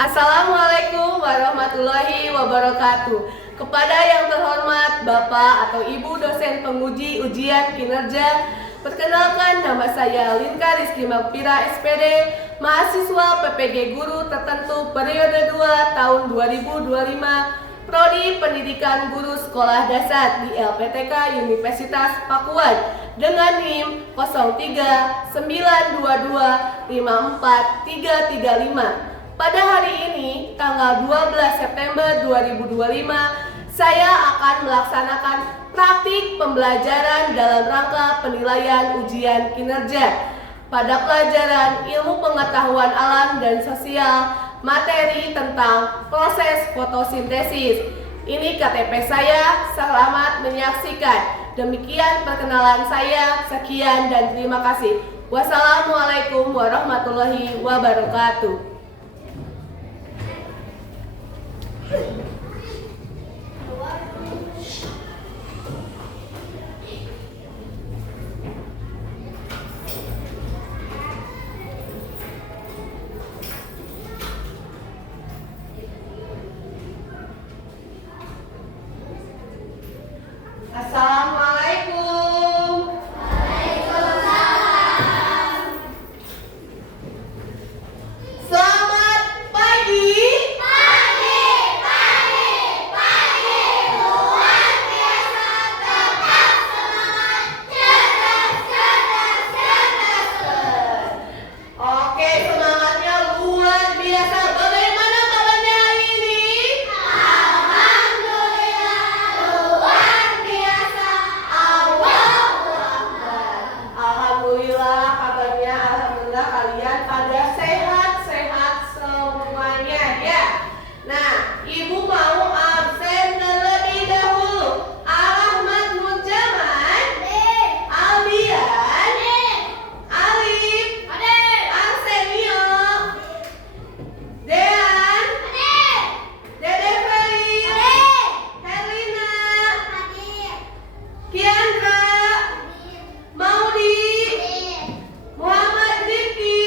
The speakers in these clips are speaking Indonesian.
Assalamualaikum warahmatullahi wabarakatuh. Kepada yang terhormat Bapak atau Ibu dosen penguji ujian kinerja, perkenalkan nama saya Linka Rizky Magfira SPD, mahasiswa PPG Guru Tertentu periode 2 tahun 2025, Prodi Pendidikan Guru Sekolah Dasar di LPTK Universitas Pakuan dengan NIM 0392254335. Pada hari ini, tanggal 12 September 2025, saya akan melaksanakan praktik pembelajaran dalam rangka penilaian ujian kinerja pada pelajaran Ilmu Pengetahuan Alam dan Sosial, materi tentang proses fotosintesis. Ini KTP saya, selamat menyaksikan. Demikian perkenalan saya, sekian dan terima kasih. Wassalamualaikum warahmatullahi wabarakatuh. Assalamualaikum. Waalaikumsalam. Selamat pagi. Pagi. Luar biasa, tetap semangat. Cerdas. Oke, semangatnya luar biasa. Bagaimana kabarnya hari ini? Alhamdulillah, luar biasa. Allahu Akbar. Alhamdulillah kabarnya, alhamdulillah kalian pada sehat-sehat semuanya ya. Nah, Ibu mau absen terlebih dahulu. Ahmad Nurjaman, Albian, Alif, Arsenio, Dean, Dede Feli, Helena, Kiandra, Maudi, Muhammad Rifki,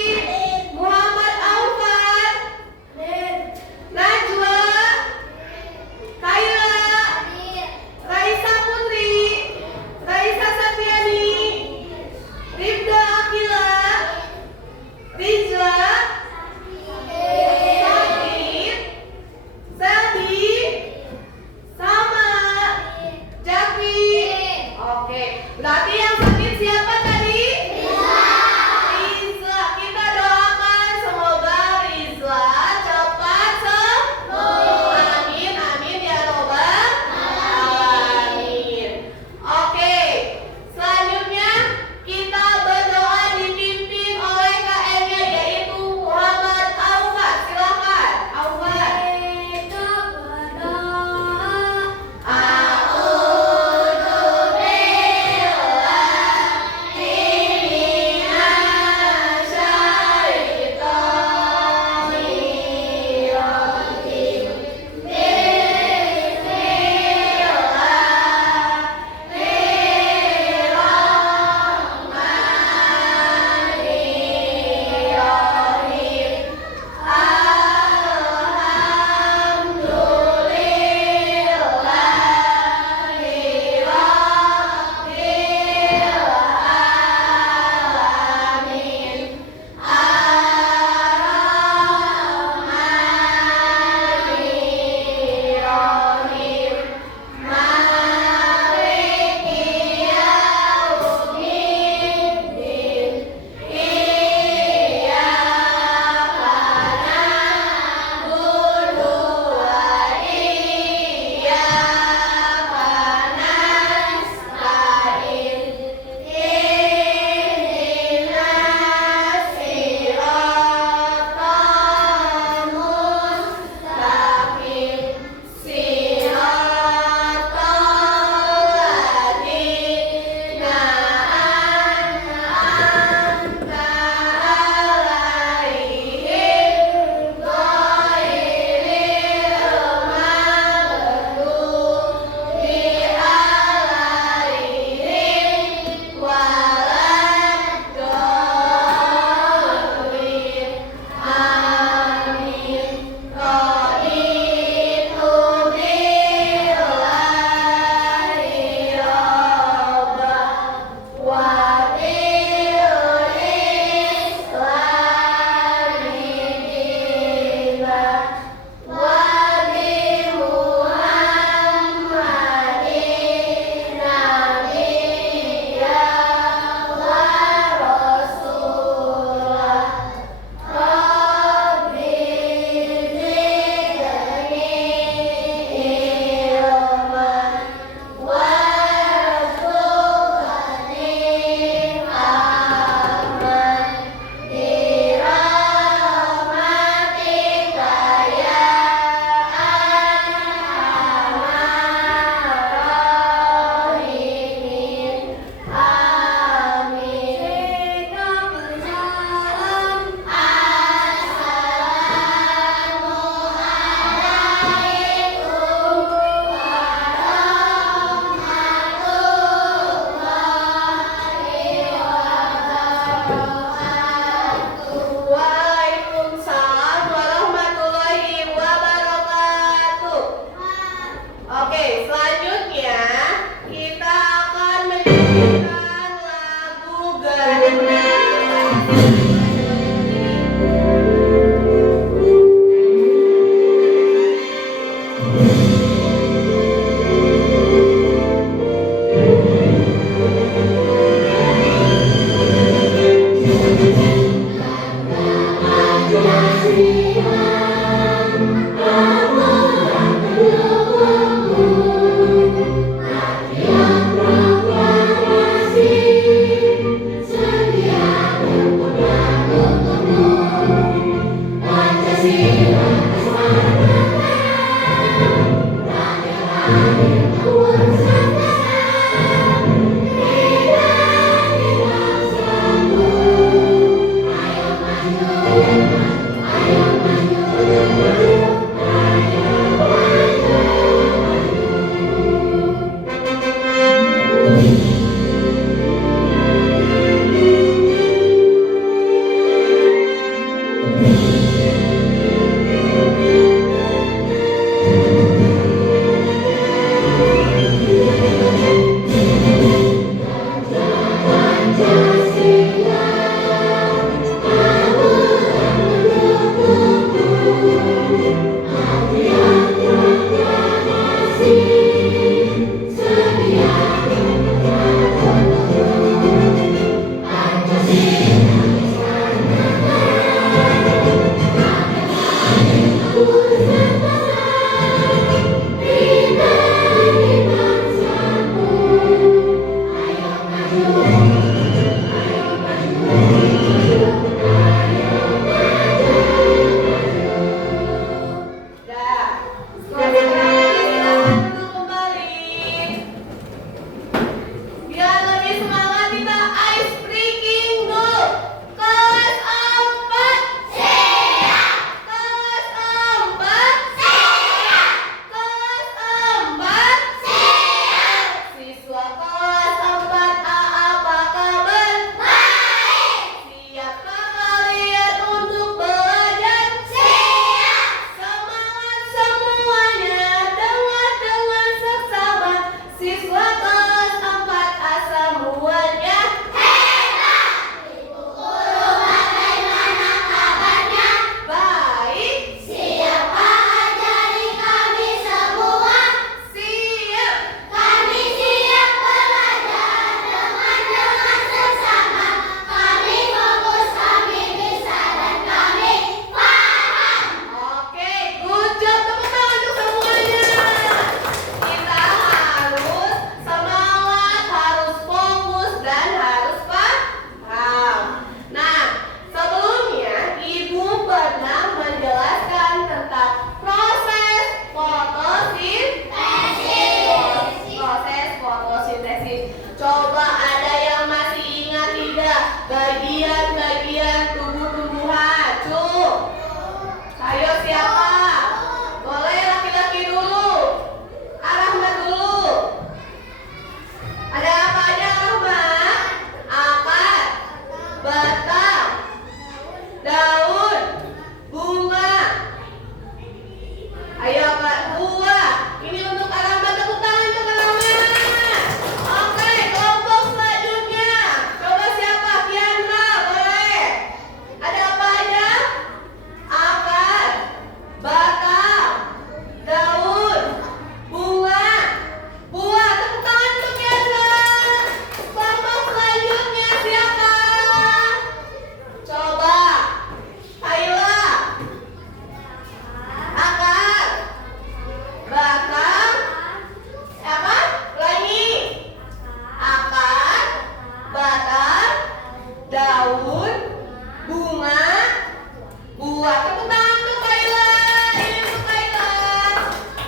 Buah. Tepuk tangan untuk Kaila. Ini untuk Kaila.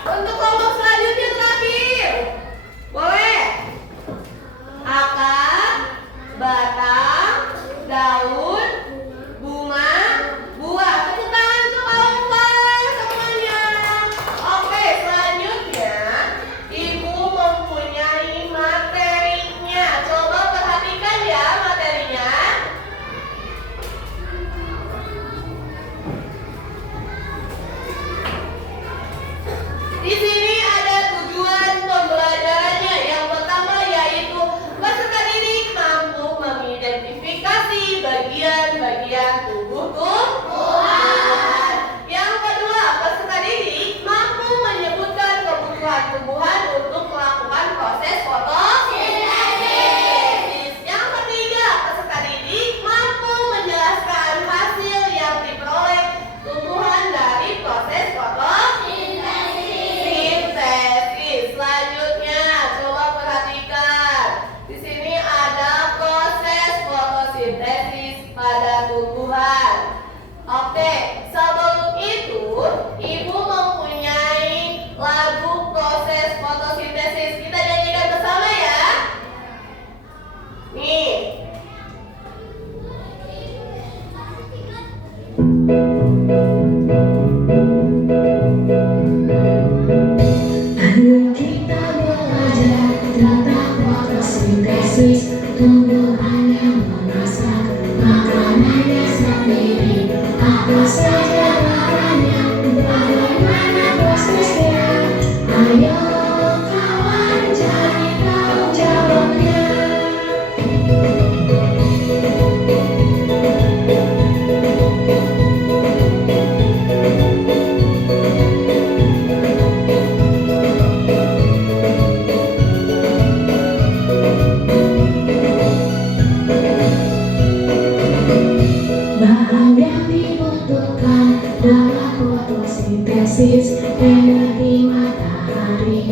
Untuk kelompok selanjutnya terakhir. Boleh? Akar, batang, daun, bunga, buah. Tepuk tangan untuk kelompok semuanya. Oke, selanjutnya Ibu mempunyai materinya. Coba perhatikan ya materinya. Di sini ada tujuan pembelajarannya. Yang pertama yaitu peserta didik mampu mengidentifikasi bagian-bagian tubuh tumbuhan. Yang kedua, peserta didik mampu menyebutkan kebutuhan tumbuhan untuk melakukan proses fotosintesis. Yang ketiga, peserta didik mampu menjelaskan hasil yang diperoleh tumbuhan dari proses fotosintesis. Selanjutnya, coba perhatikan. Di sini ada proses fotosintesis pada tumbuhan. Oke, sebelum itu Ibu mempunyai lagu proses fotosintesis. Kita nyanyikan bersama ya. Nih. Ayo kita belajar tentang fotosintesis, tumbuhan yang memasak makanannya sendiri. Apa saja bahannya, bagaimana prosesnya? Ayo kawan cari tahu jawabnya. Bahan yang dibutuhkan dalam fotosintesis: energi matahari,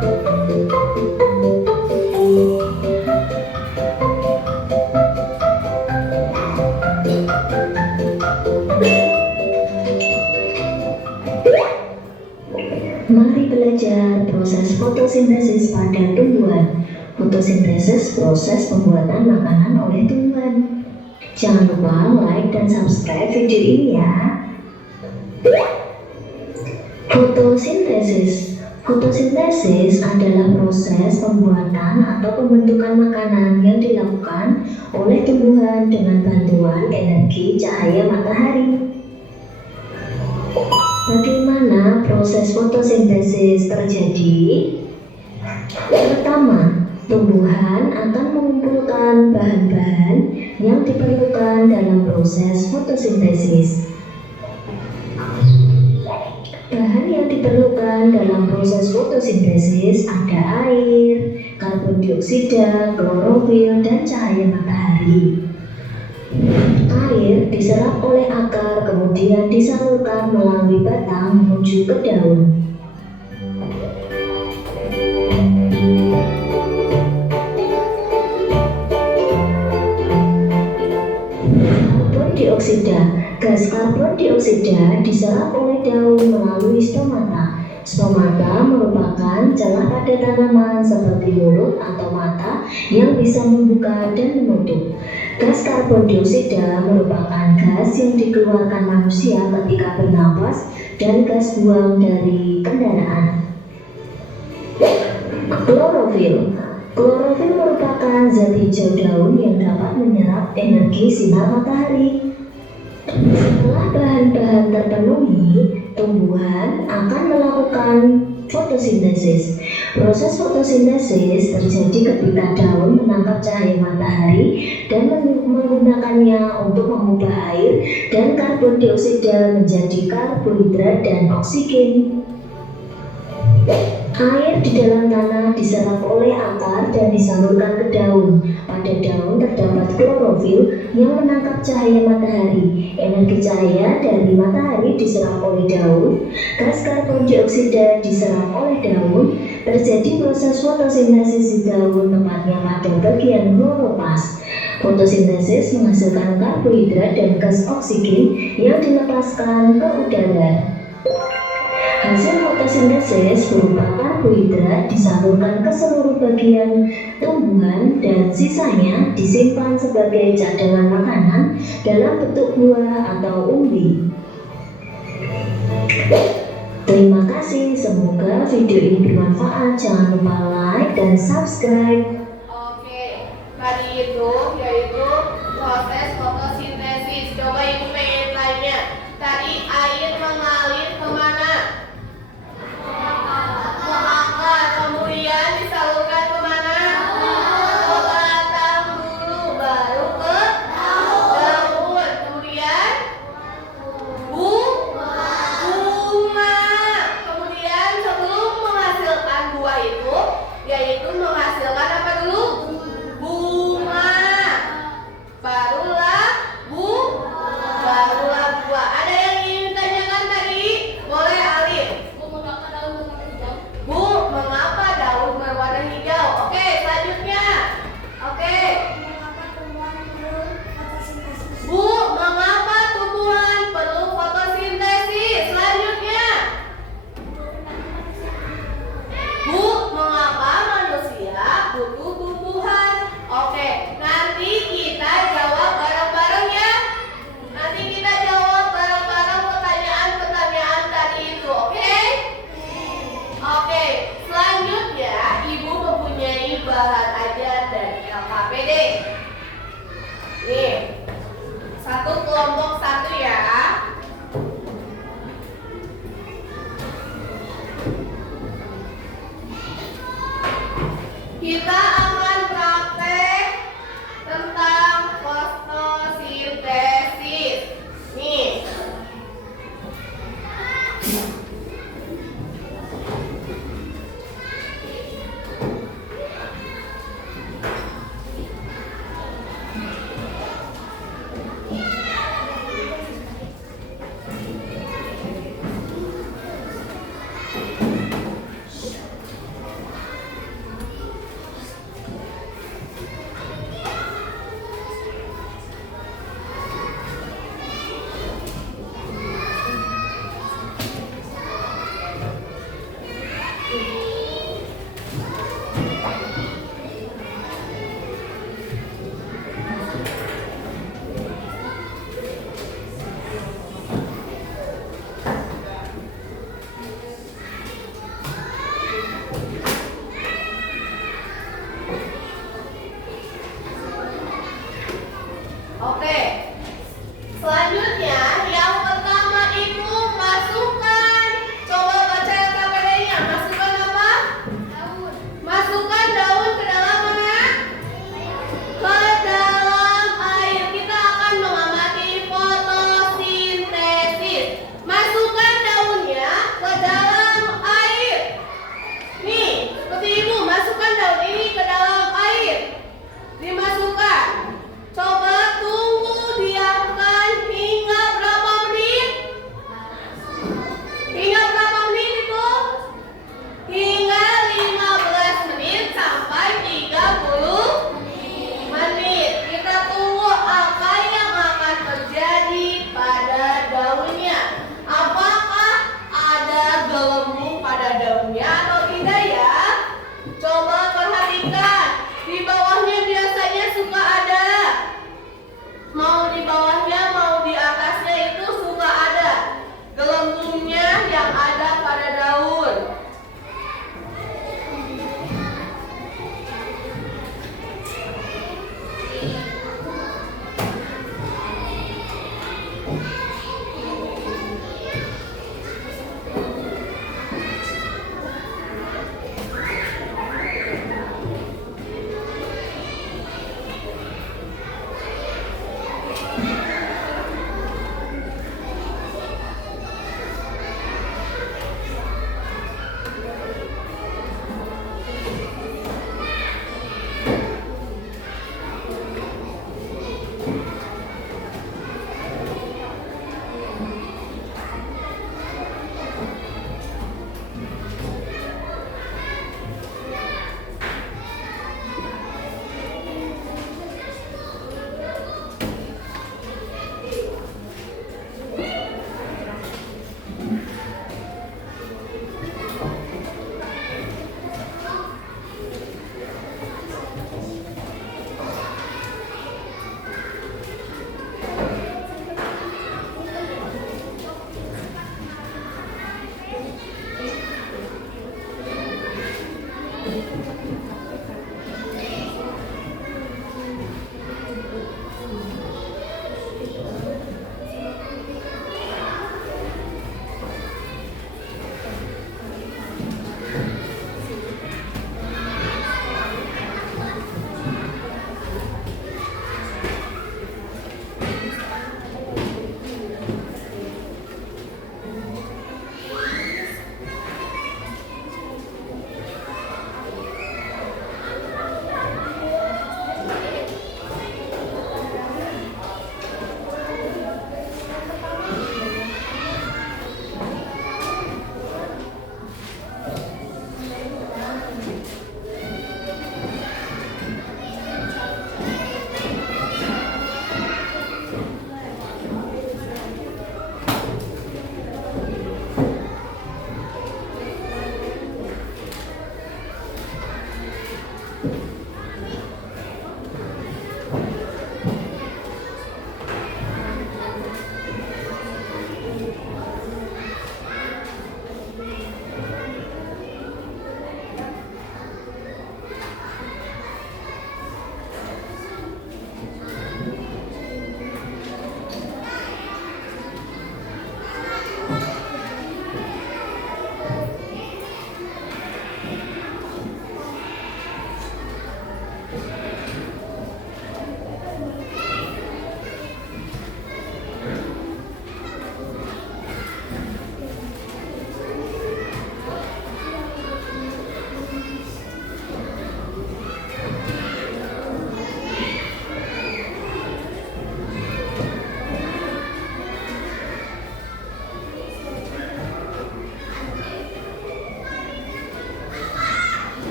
Mari belajar proses fotosintesis pada tumbuhan. Fotosintesis proses pembuatan makanan oleh tumbuhan. Jangan lupa like dan subscribe video ini ya. Fotosintesis. Fotosintesis adalah proses pembuatan atau pembentukan makanan yang dilakukan oleh tumbuhan dengan bantuan energi cahaya matahari. Bagaimana proses fotosintesis terjadi? Pertama, tumbuhan akan mengumpulkan bahan-bahan yang diperlukan dalam proses fotosintesis. Bahan yang diperlukan dalam proses fotosintesis ada air, karbon dioksida, klorofil, dan cahaya matahari. Air diserap oleh akar kemudian disalurkan melalui batang menuju ke daun. Karbon dioksida. Gas karbon dioksida diserap oleh daun melalui stomata. Stomata merupakan celah pada tanaman seperti mulut atau mata yang bisa membuka dan menutup. Gas karbon dioksida merupakan gas yang dikeluarkan manusia ketika bernapas dan gas buang dari kendaraan. Klorofil. Klorofil merupakan zat hijau daun yang dapat menyerap energi sinar matahari. Setelah bahan-bahan terpenuhi, tumbuhan akan melakukan fotosintesis. Proses fotosintesis terjadi ketika daun menangkap cahaya matahari dan menggunakannya untuk mengubah air dan karbon dioksida menjadi karbohidrat dan oksigen. Air di dalam tanah diserap oleh akar dan disalurkan ke daun. Pada daun terdapat klorofil yang menangkap cahaya matahari. Energi cahaya dari matahari diserap oleh daun. Gas karbon dioksida diserap oleh daun. Terjadi proses fotosintesis di daun, tepatnya pada bagian kloroplas. Fotosintesis menghasilkan karbohidrat dan gas oksigen yang dilepaskan ke udara. Hasil fotosintesis berupa karbohidrat disalurkan ke seluruh bagian tumbuhan dan sisanya disimpan sebagai cadangan makanan dalam bentuk buah atau umbi. Terima kasih, semoga video ini bermanfaat. Jangan lupa like dan subscribe. Oke, tadi itu yaitu proses fotosintesis. Coba ibu pengen tanya, tadi air mengalir kemana? Ke akar, kemudian disalurkan kemana? Ke batang dulu, baru ke daun, kemudian bunga. Kemudian sebelum menghasilkan buah itu, yaitu menghasilkan apa dulu? Bunga. Barulah buah. Ada yang ingin ditanyakan tadi? Boleh Alif. Bu, mengapa daun berwarna hijau? Oke, selanjutnya. Oke. Bu, mengapa tumbuhan perlu fotosintesis? Selanjutnya. Bu, mengapa manusia butuh tumbuhan? Oke, nanti kita jawab bareng-bareng ya. Nanti kita jawab bareng-bareng pertanyaan-pertanyaan tadi itu, oke? Oke, selanjutnya Ibu mempunyai bahan ajar dari LKPD. Nih, satu kelompok satu ya. Kita akan praktek tentang fotosintesis. Nih.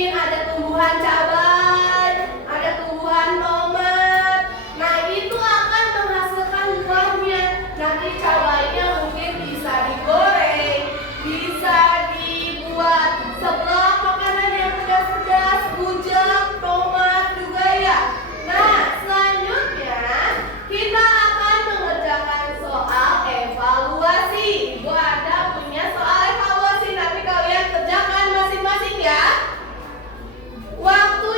Mungkin ada tumbuhan cabai, ada tumbuhan tomat. Nah, itu akan menghasilkan buahnya. Nanti cabainya mungkin bisa digoreng, bisa dibuat seblak makanan yang pedas-pedas, rujak, tomat juga ya. Nah, selanjutnya kita akan mengerjakan soal evaluasi. Ibu ada punya soal evaluasi, nanti kalian kerjakan masing-masing ya. Waktu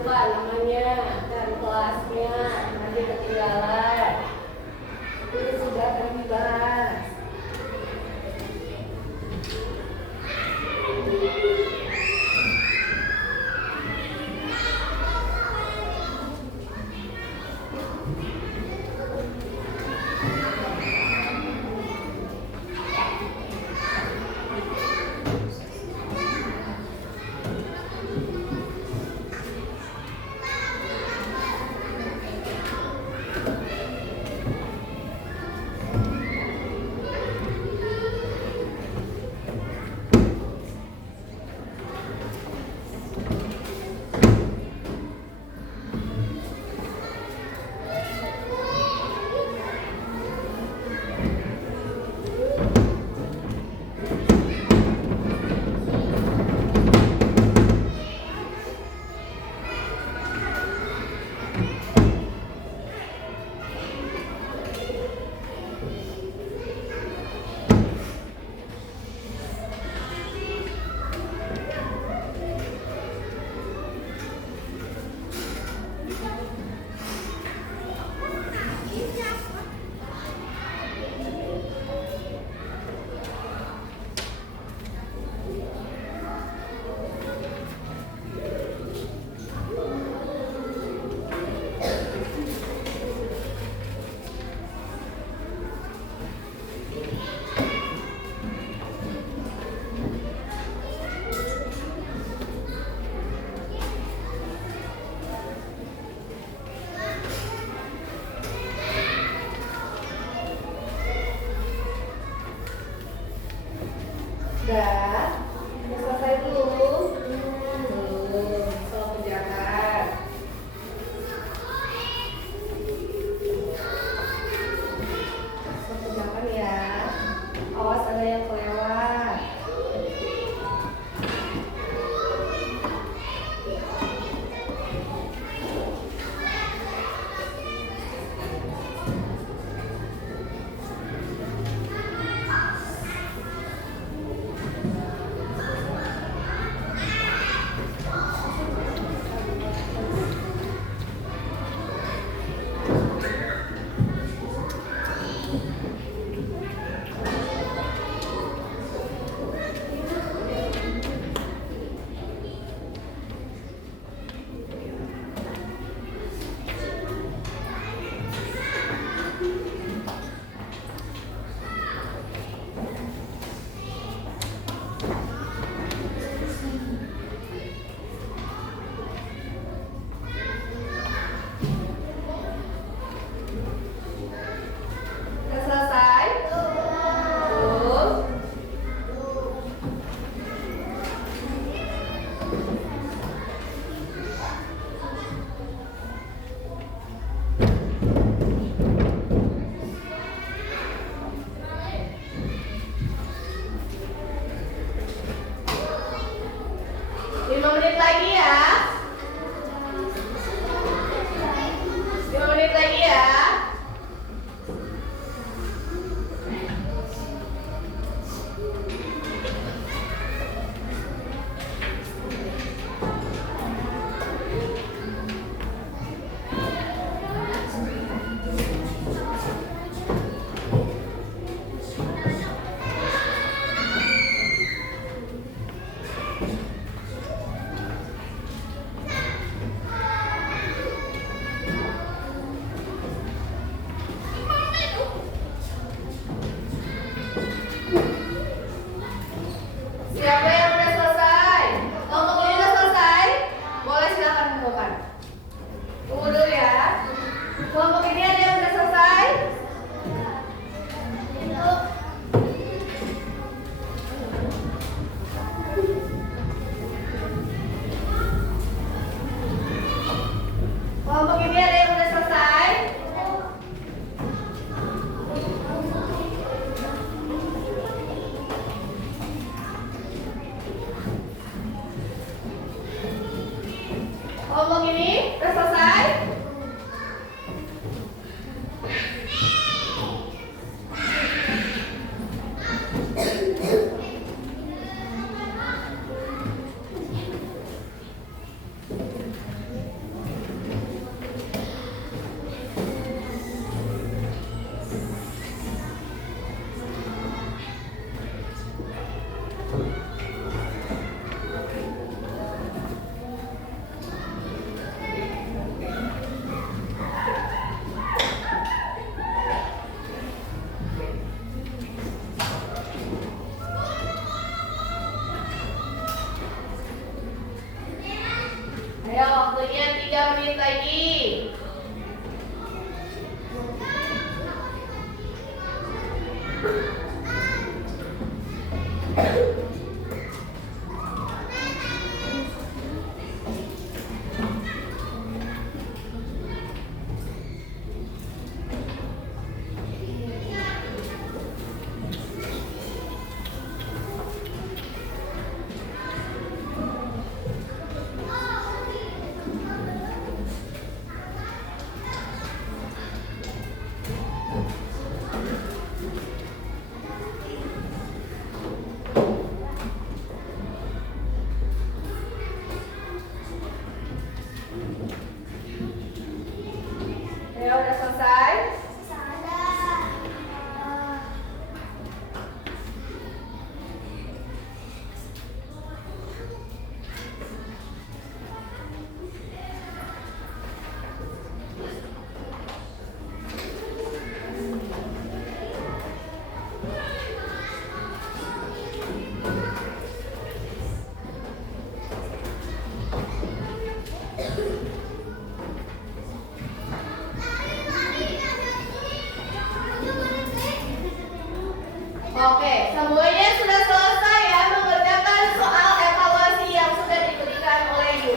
lupa namanya dan kelasnya, nanti ketinggalan. Ini sudah akan dibahas. Udah selesai belum? Soal kerjaan. Soal kerjaan ya. Awas ada yang kelewat. Udah selesai? Belum? Lima menit lagi ya. 5 menit lagi ya. Siapa yang udah selesai? Kelompok ini udah selesai? Boleh silakan bukan? Tunggu dulu ya. Kelompok ini ada yang udah selesai? Kelompok ini ada yang udah selesai? Kelompok ini udah selesai? 3 menit lagi. Ya, udah selesai. Oke, semuanya sudah selesai ya mengerjakan soal evaluasi yang sudah diberikan oleh Ibu.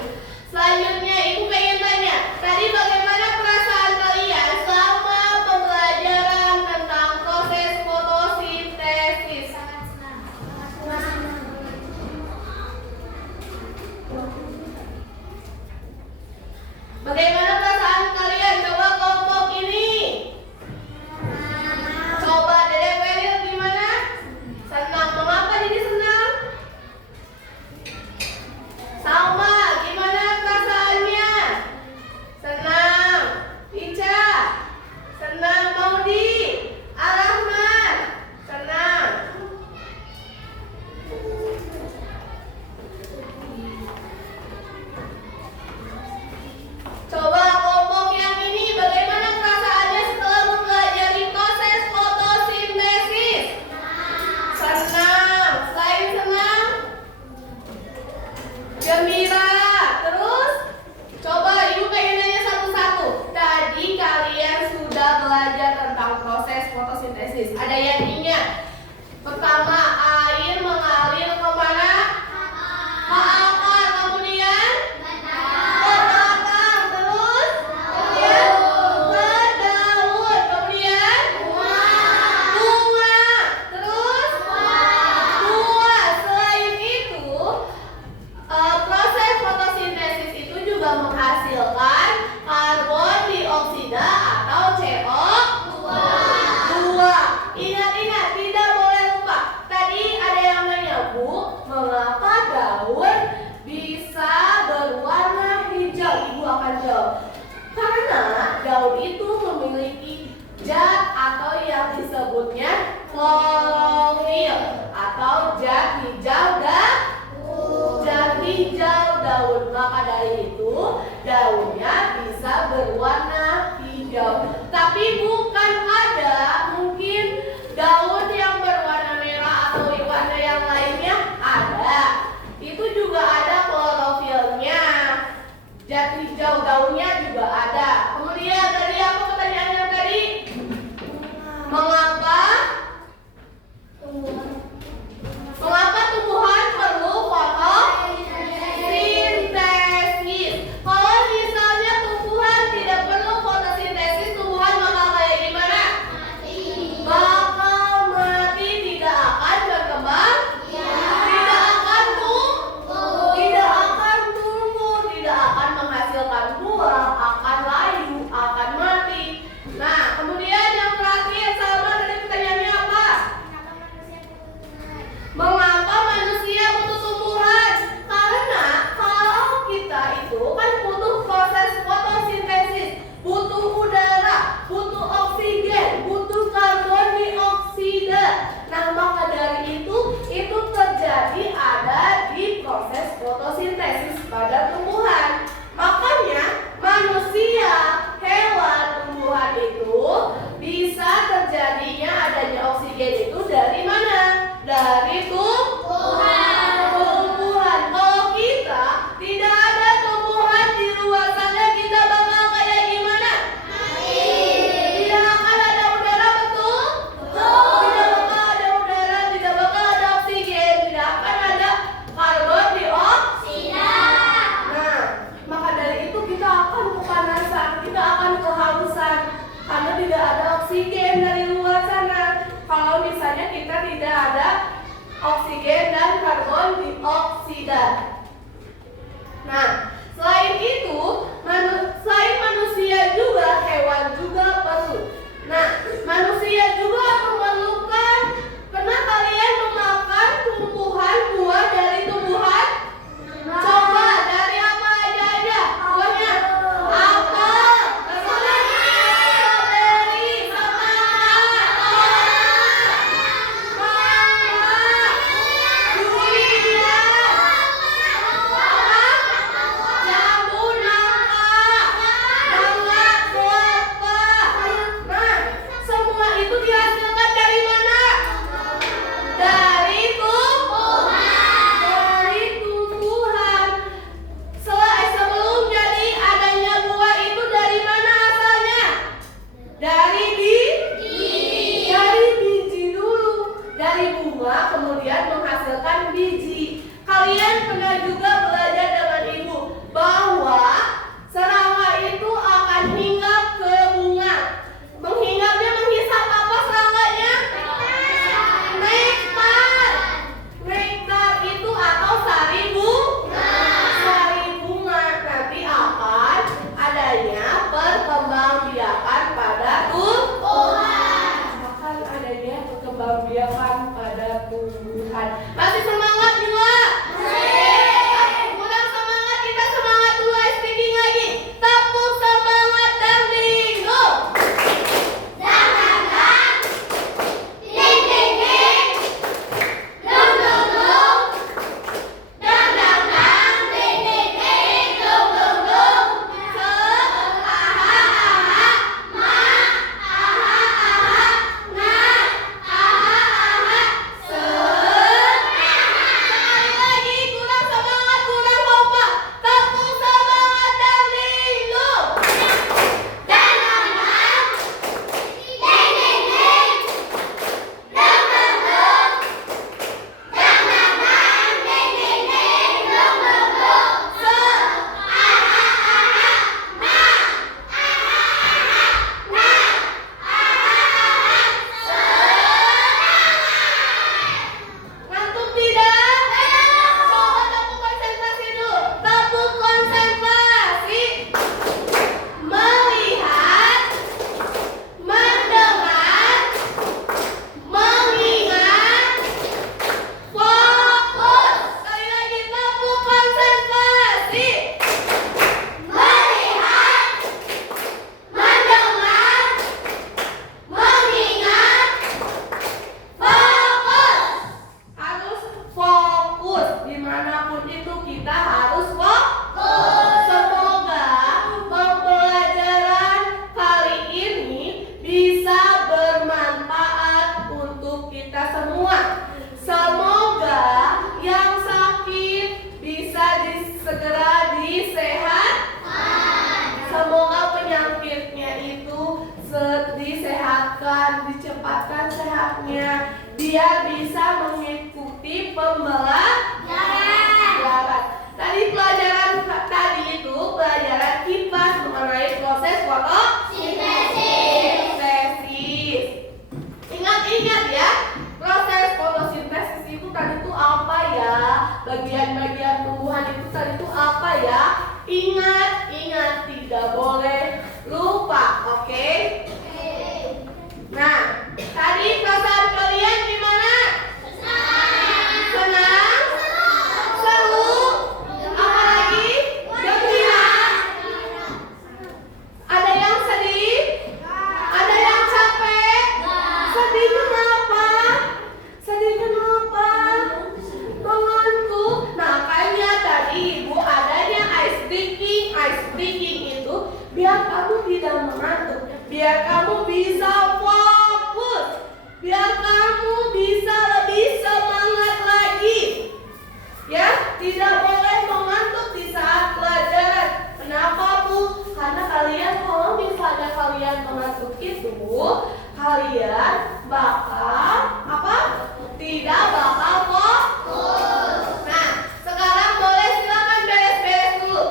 Selanjutnya Ibu pengen tanya, tadi bagaimana perasaan kalian selama pembelajaran tentang proses fotosintesis? Bagaimana perasaan kalian? Coba kelompok ini. Coba Dedek Feril gimana? Senang. Mengapa jadi senang? Salma, gimana perasaannya? Senang. Ica, senang. Maudi, Arahman, senang. Coba kelompok yang ini, bagaimana perasaannya setelah mempelajari proses fotosintesis? Senang. Selain senang, gembira. Terus, coba Ibu pengen nanya satu-satu. Tadi kalian sudah belajar tentang proses fotosintesis. Ada yang ingat? Pertama, air mengalir kemana? Ke akar. Kemudian ke batang. Terus kemudian ke daun. Kemudian bunga. Terus buah. Selain itu, proses fotosintesis itu juga menghasilkan karbon dioksida atau CO2. Ingat-ingat, tidak boleh lupa. Tadi ada yang nanya, Bu, mengapa daun bisa berwarna hijau? Ibu akan jawab, karena daun itu memiliki zat atau yang disebutnya klorofil atau zat hijau daun. Maka dari itu daunnya bisa berwarna hijau. Tapi bukan ada mungkin daun yang berwarna merah atau warna yang lainnya, ada. Itu juga ada klorofilnya. Zat hijau daunnya juga ada. Kemudian tadi apa pertanyaannya tadi? Mengapa tumbuhan perlu fotosintesis? Kalau misalnya tumbuhan tidak perlu fotosintesis, tumbuhan bakal kayak gimana? Bakal mati, tidak akan berkembang, tidak akan tumbuh, tidak akan menghasilkan buah, akan layu, akan oksigen dan karbon dioksida. Nah, selain itu, selain manusia juga hewan juga perlu. Nah, manusia juga memerlukan. Pernah kalian memakan tumbuhan buah dari tumbuhan? Coba dari apa aja buahnya? Apel, stroberi, semangka, durian, jambu nangka, mangga, kelapa. Nah, semua itu dihasilkan dari mana? Dari tumbuhan. Sebelum jadi adanya buah itu dari mana asalnya? Dari biji dulu. Dari bunga kemudian menghasilkan biji. Kalian pernah juga belajar dengan ibu bahwa serangga itu akan hinggap ke bunga. Menghinggapnya menghisap apa seranganya? Nektar. Nektar itu atau sari bunga. Nanti akan adanya perkembangbiakan pada tumbuhan. Akan adanya perkembangbiakan pada tumbuhan. Masih semangat juga? Kurang semangat, kita semangat dulu, speaking lagi. Tepuk semangat dan lingo. Ngantuk tidak? Coba tepuk konsentrasi dulu. Tepuk konsentrasi. Melihat, mendengar, mengingat, fokus. Sekali lagi, tepuk konsentrasi. Melihat, mendengar, mengingat, fokus. Harus fokus dimanapun itu, kita harus fokus. Semoga pembelajaran kali ini bisa bermanfaat untuk kita semua. Semoga yang sakit bisa segera disehatkan. Semoga penyakitnya itu disehatkan, dicepatkan sehatnya, biar bisa mengikuti pembelajaran. Tadi pelajaran itu pelajaran kipas mengenai proses fotosintesis. Ingat-ingat ya, proses fotosintesis itu tadi itu apa ya? Bagian-bagian tumbuhan itu tadi itu apa ya? Ingat, tidak boleh lupa, oke? Nah, tadi perasaan kalian gimana? Senang? Seru? Apalagi? Gembira? Ada yang sedih? Ada yang capek? Sedih kenapa? Mengantuk. Makanya tadi ibu adanya ice breaking itu biar kamu tidak mengantuk, biar kamu bisa fokus, biar kamu bisa lebih semangat lagi. Ya, tidak boleh mengantuk di saat pelajaran. Kenapa Bu? Karena kalian kalau misalnya kalian mengantuk itu, kalian bakal apa? Tidak bakal fokus. Nah, sekarang boleh silakan beres-beres dulu.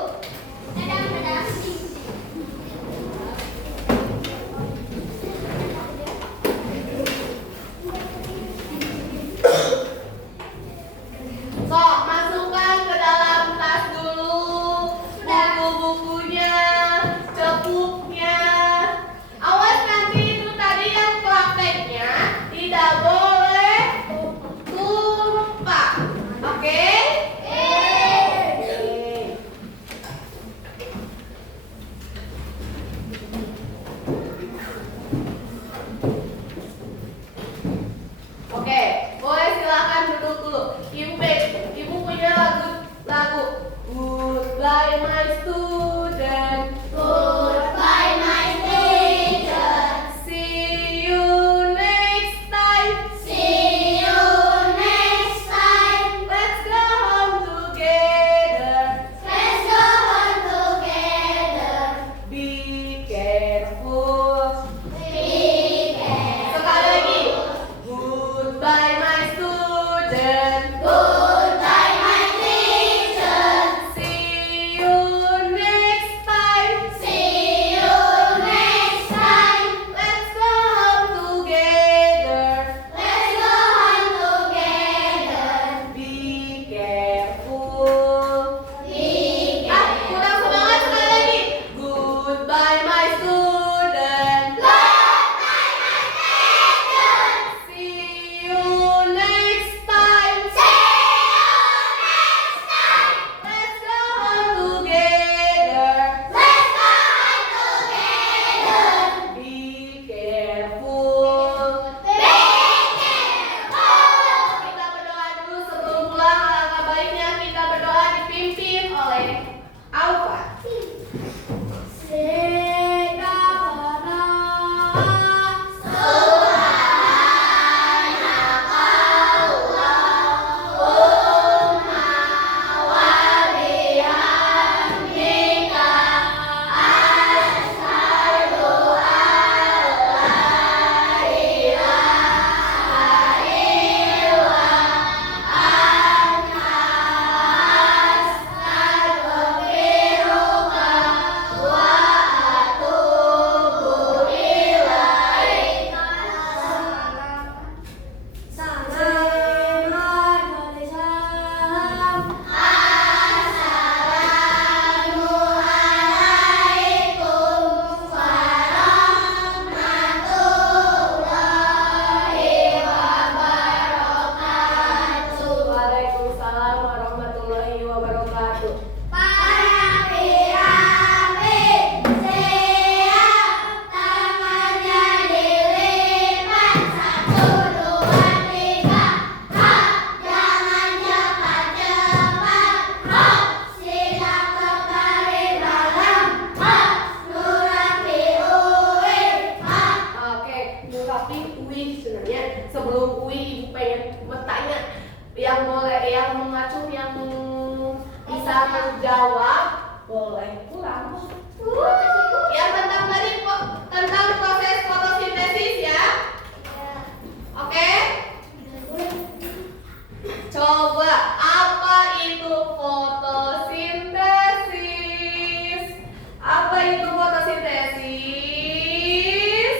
Apa itu fotosintesis?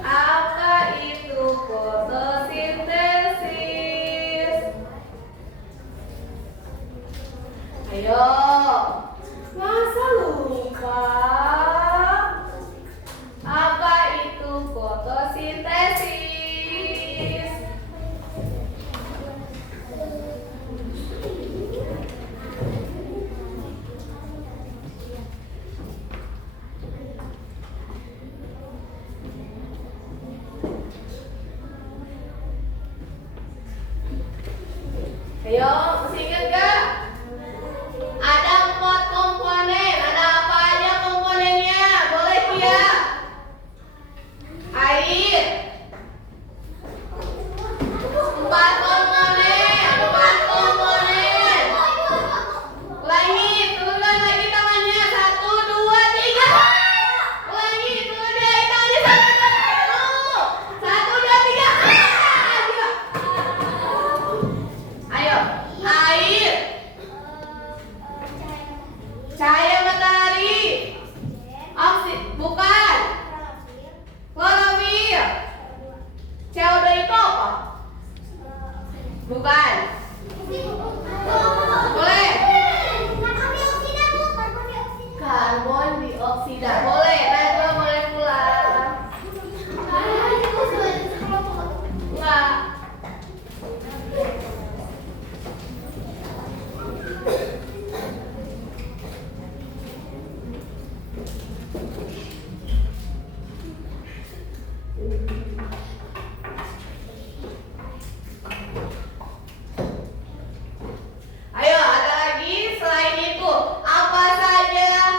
Apa itu fotosintesis? Ayo, masa lupa? Apa itu fotosintesis? Ayo, masih ingat gak? Ada 4 komponen. Ada apa aja komponennya? Boleh Kia? Air. 4 komponen. 4 komponen. Ulangi, turunkan lagi tangannya. 1, 2, 3. Ulangi, turun dari tangannya. 1, 2, 3. Ayo, air. Cahaya matahari. Bukan. Klorofil. CO2 itu apa? Bukan. Boleh. Karbon dioksida. Boleh. Najwa boleh pulang. Enggak. Ayo, ada lagi selain itu. Apa saja?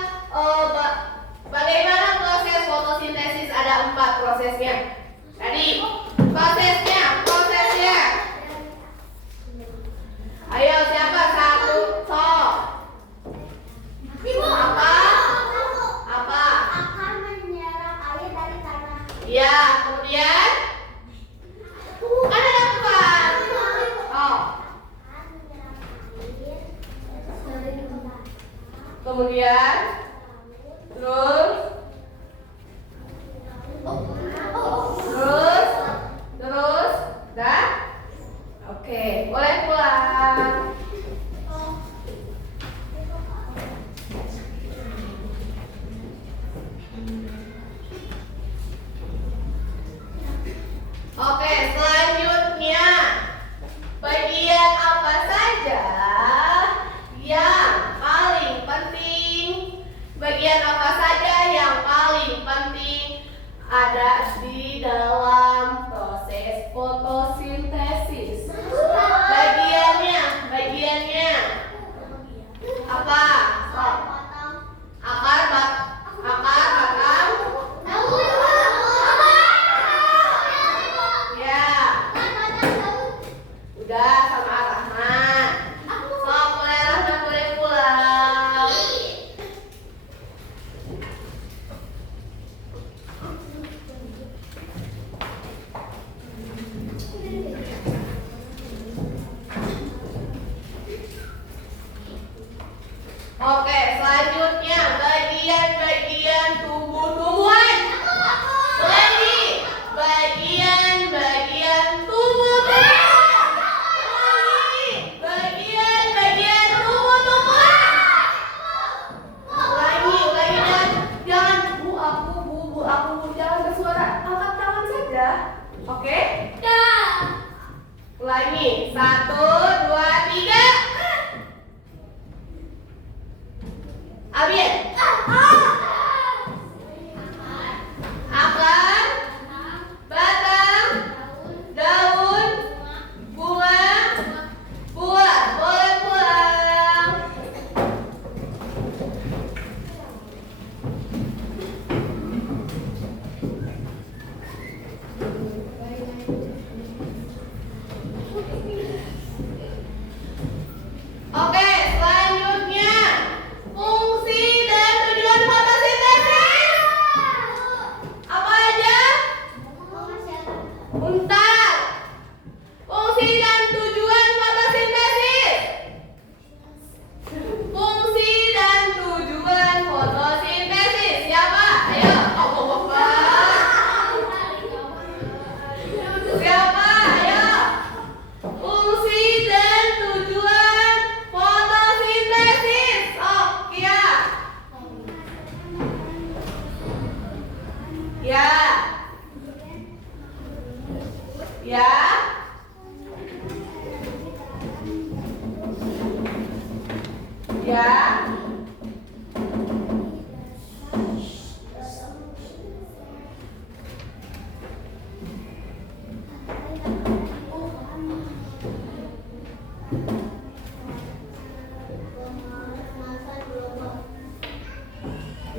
Bagaimana proses fotosintesis? Ada 4 prosesnya. Tadi prosesnya. Ayo, siapa? 1, sok. Apa? Akan menyerap air dari tanah. Ya, kemudian kan ada empat. Oh, kemudian terus dah. Oke, boleh pulang. Oke, selanjutnya bagian apa saja yang paling penting? Bagian apa saja yang paling penting ada di dalam proses fotosintesis? Bagiannya apa? Stop. Akar, batang. Ya, udah sama Rahman. Sok, boleh Rahman boleh pulang. Oke, selanjutnya bagian-bagian tumbuh-tumbuhan. Lagi, bagian-bagian tumbuh-tumbuhan. Lagi, bagian-bagian tumbuh-tumbuhan. Ulangi, jangan bu aku, jangan bersuara, angkat tangan saja. Oke? Ulangi, 1, 2, 3. Abien. Akar, batang, daun, bunga, buah. Boleh pulang. Oke, selanjutnya fungsi dan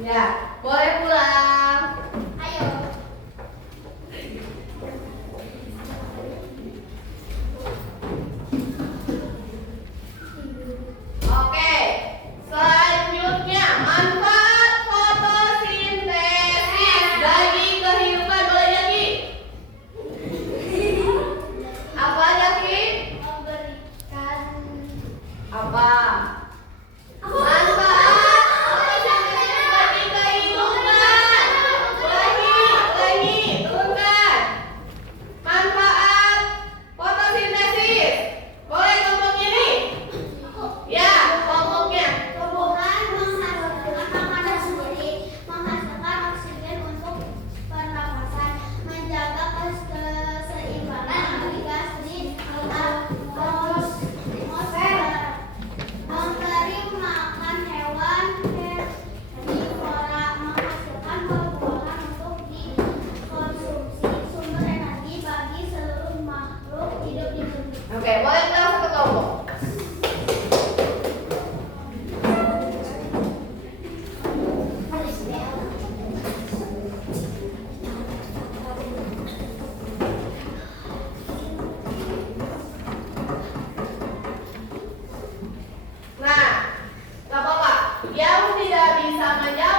Ya, boleh pulang. Ayo. Oke, selanjutnya manfaat fotosintesis bagi kehidupan. Boleh lagi? Apa lagi? Memberikan Apa? Manfaat fotosintesis bagi kehidupan. Ulangi, turunkan. Manfaat fotosintesis. Boleh kelompok ini? Ya, kelompoknya. tumbuhan menghasilkan makanan sendiri, menghasilkan oksigen untuk pernapasan, menjaga keseimbangan gas di atmosfer, memberi makan hewan herbivora, menghasilkan buah-buahan untuk dikonsumsi, sumber energi bagi seluruh makhluk hidup di bumi. Oke, boleh kita satu kelompok. Nah, nggak apa-apa. Yang tidak bisa menjawab